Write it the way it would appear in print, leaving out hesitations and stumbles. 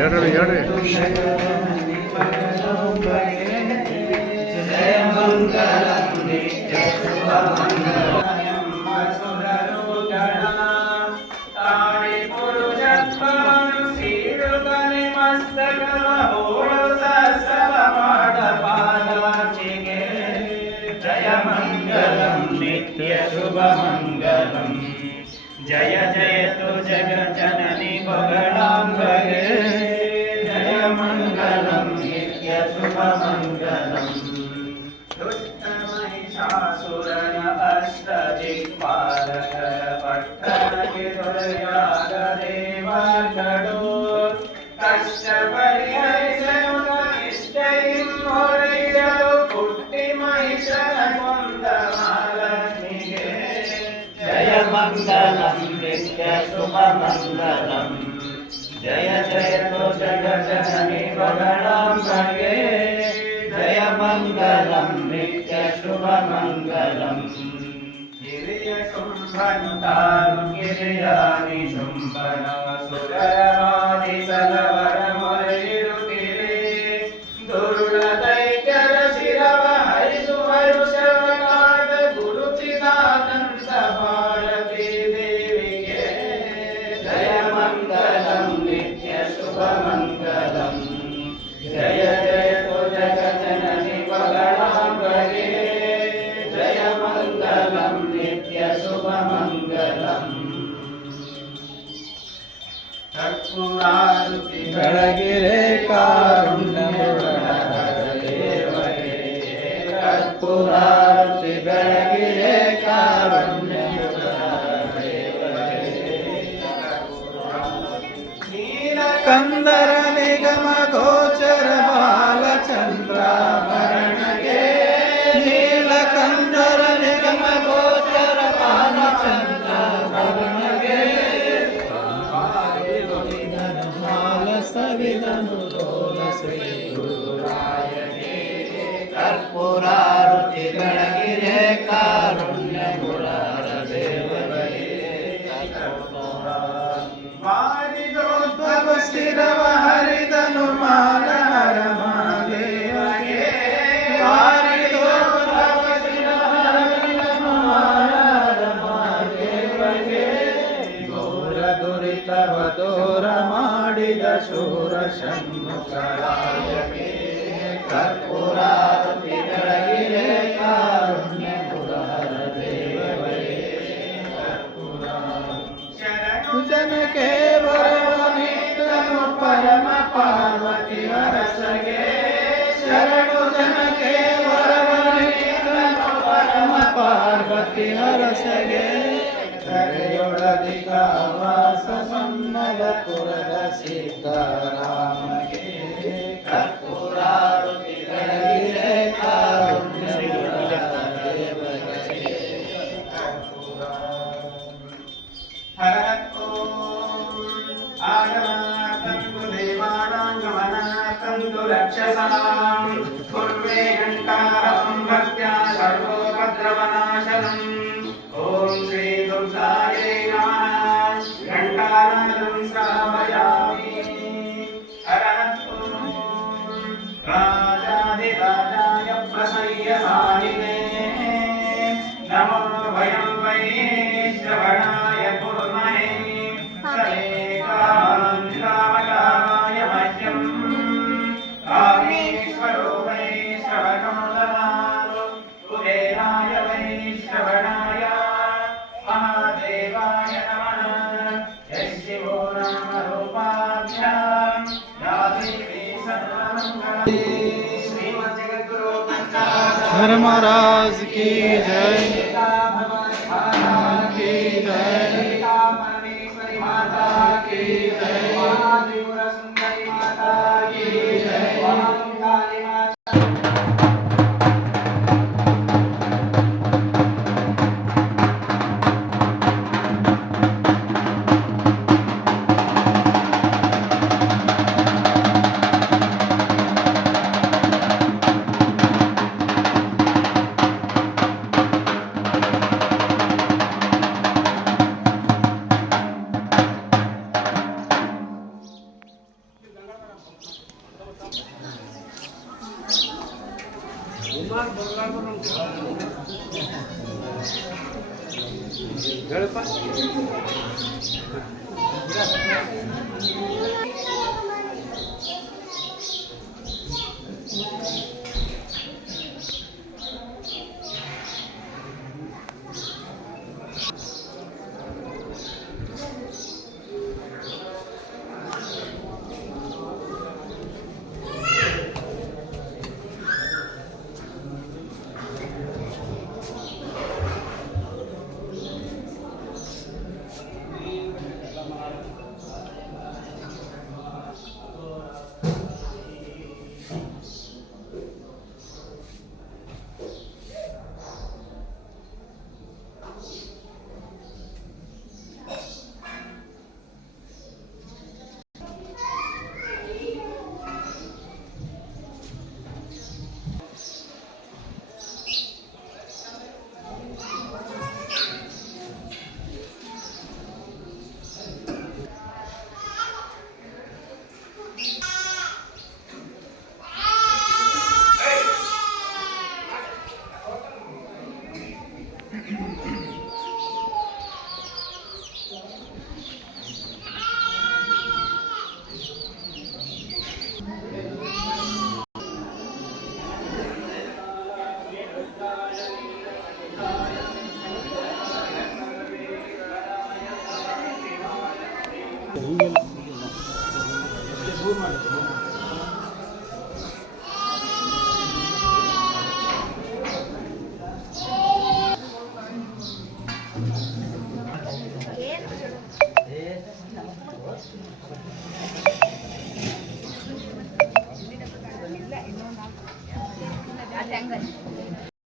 ಹೇಳ್ರಿ ಹೇಳ್ರಿ. ಜಯ ಮಂಗಲಂ ನಿತ್ಯ ಶುಭ शुभमङ्गलम् जय जयतु जगज्जननी बगलाम्बगे जय मङ्गलम् नित्य शुभमङ्गलम् दुष्टमहिषासुरन अष्टदिक्पालकर पट्टनगिरियाग देवागडो कष्टपरिहरिसनु इष्टैं मोरैयಲು पुट्टि महिषन जय मंगलम नित्य शुभ मंगलम जय जयतु जगज्जननी बगलाम्बगे जय मंगलम नित्य शुभ मंगलम गिरिय शुंभनुतारु गिरियानि शुंभन सुरवादि सलवर मोरैरुतिरे दुरुಳ दैತ್ಯರ ಶಿರವ ಹರಿದು ಹರುಷವನಾದ ಗುರುಚಿದಾನಂದ ಭಾರತೀ ದೇವಿಗೆ ಜಯ ಮಂಗಲಂ ನಿತ್ಯ ಶುಭ ಮಂಗಲಂ ಜಯ ಜಯತು ಜಗಜ್ಜನನಿ ಬಗಲಾಂಬಗೆ ಜಯ ಮಂಗಲಂ ನಿತ್ಯ ಶುಭ ಮಂಗಲಂ ಕರ್ಪೂರಾರುತಿ ಬೆಳಗಿರೆ ಕಾರುಣ್ಯಮುರಳದೇವರೇ ಕರ್ಪೂರಾರುತಿ ಬೆಳಗಿರೆ ಕಾರುಣ್ಯಮುರಳದೇವರೇ ನೀಲಕಂದರ ನಿಗಮ ಗೋಚರ ಬಾಲಚಂದ್ರಾಭರಣಗೆ ನೀಲಕಂದರ ನಿಗಮ ಗೋಚರ ಬಾಲಚಂದ್ರಾಭರಣಗೆ ಸವಿದನು ಲೋಲ ಶ್ರೀ ಗುರುರಾಯನೇ ಕರ್ಪೂರಾರುತಿ ಬೆಳಗಿರೆ ಕಾರುಣ್ಯ ಮುರಾರ ದೇವರೇ ವಾರಿದೋದ್ಭವ ಶಿರವ ಹರಿದನು ಮಾನಹರ ಮಹಾದೇವಗೆ ವಾರಿದೋದ್ಭವ ಶಿರವ ಹರಿದನು ಮಾನಹರ ಮಹಾದೇವಗೆ ಘೋರ ದುರಿತವ ದೂರ ಮಾಡಿದ ಶೂರ ಷಣ್ಮುಖರಾಯಗೆ ಕರ್ಪೂರಾರುತಿ ಬೆಳಗಿರೆ ಕಾರುಣ್ಯ ಮುರಾರ ದೇವರೇ ಶರಣು ಜನಕ್ಕೆ ವರವನಿತ್ತನು ಪರಮ ಪಾರ್ವತಿ ಹರಸಗೆ ಶರಣು ಜನಕ್ಕೆ ವರವನಿತ್ತನು ಪರಮ ಪಾರ್ವತಿ ಹರಸಗೆ ಕರೆಯೊಳದಿಕ ವಾಸ ಸಮ್ಮಲಪುರದ ಸೀತಾರಾಮಗೆ ಕರ್ಪೂರಾರುತಿ ಬೆಳಗಿರೆ ಕಾರುಣ್ಯ ದೇವರಿಗೆ ಹರಹೋ ಆಗಮನಾರ್ಥಂತು ದೇವಾನಾಂಗಮನಾರ್ಥಂತು ರಕ್ಷಸಾಂ ಕುರ್ವೇ ಘಂಟಾರಂ ಭಕ್ತ್ಯಾ ಸರ್ವೋಪದ್ರವನಾಶನಂ ಓಂ ಶ್ರೀ ದುರ್ಗಾಯೈ ನಮಃ ಘಂಟಾನಾದಂ ಶ್ರಾವಯಾಮಿ ಹರಹೋ ರಾಜಾಧಿರಾಜಾಯ ಪ್ರಸಯ್ಯಸಾಯಿನೇ ನಮೋ ವಯಂ ವೈ ಶ್ರವಣಾಯ ಕುರ್ಮಹೇ ಸಮೇಕಾಂ ಕಾಮಕಾಮಾಯ ಮಹ್ಯಂ ಕಾಮೇಶ್ವರೋ ವೈ ಶ್ರವಣೋದಮಾನು ಕುಬೇರಾಯ ವೈ ಶ್ರವಣಾಯ ಮಹಾದೇವಾಯ ನಮಃ ಜೈ ಶಿವೋ ನಾಮ ರೂಪಾಭ್ಯಾಂ ಯಾ ದೇವಿ ಸರ್ವಮಂಗಲೇ ಶ್ರೀಮದ್ ಜಗದ್ಗುರು हर महाराज की जय की जय परमेश्वरी माता की जय त्रिपुरा सुंदरी माता की जय काली माता